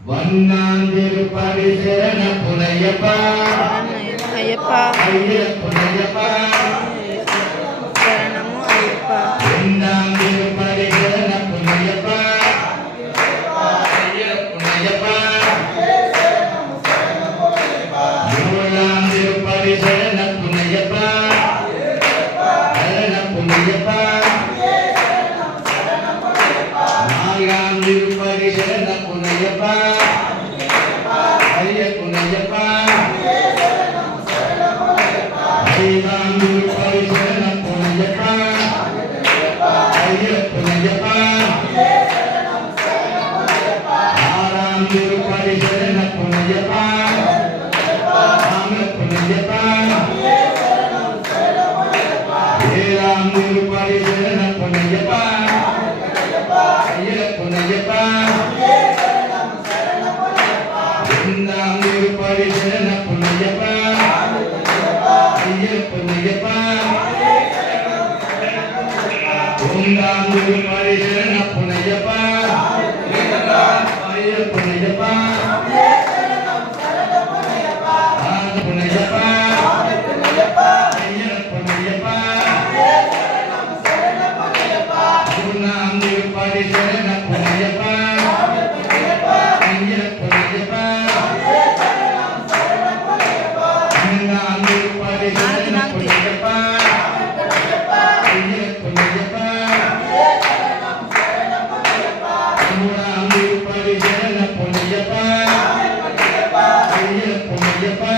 வண்ணாந்திருப்படி சரண புனையப்பா ஐயப்பா ஐயப்பா சரணமு ஐயப்பா வண்ணாந்திருப்படி சரண புனையப்பா ஐயப்பா மூலாந்திருப்படி சரண புனையப்பா சரண புனையப்பா நாலாந்திருப்படி சரண புனையப்பா ஐயப்பா ஐந்தாந்திருப்படி சரண புனையப்பா ஐயப்பா ஆறாந்திருப்படி சரண புனையப்பா புனையப்பா ஏழாந்திருப்படி சரண புனையப்பா புனையப்பா எண்ணாந்திருப்படி சரண புனையப்பா புனையப்பா ஒன்றாந்திருப்படி சரண புனையப்பா புனையப்பா புனையப்பா புனையப்பா மூணாந்திருப்படி சரண புனையப்பா புனையப்பா மூணாந்திருப்படி சரண புனையப்பா புனையப்பா மூணாந்திருப்படி சரண புனையப்பா புனையப்பா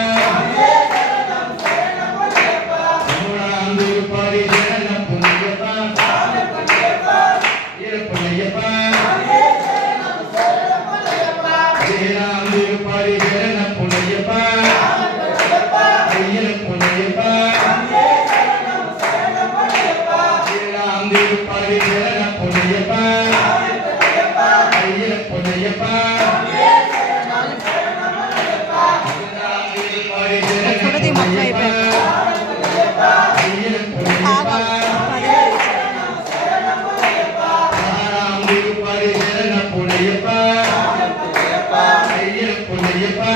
மூணாந்திருப்படி சரண புனையப்பா புனையப்பா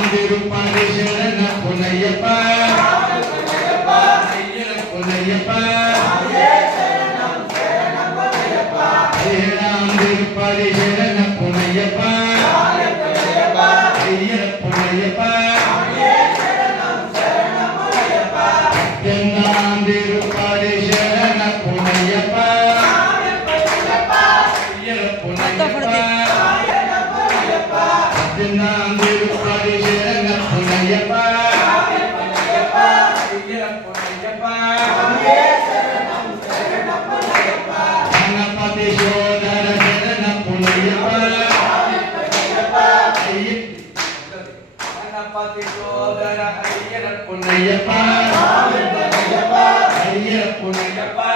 ஏழாந்திருப்படி சரண புனையப்பா புனையப்பா ஏழாந்திருப்படி சரண புனையப்பா புனையப்பா குலதி மக்கள் புனையப்பா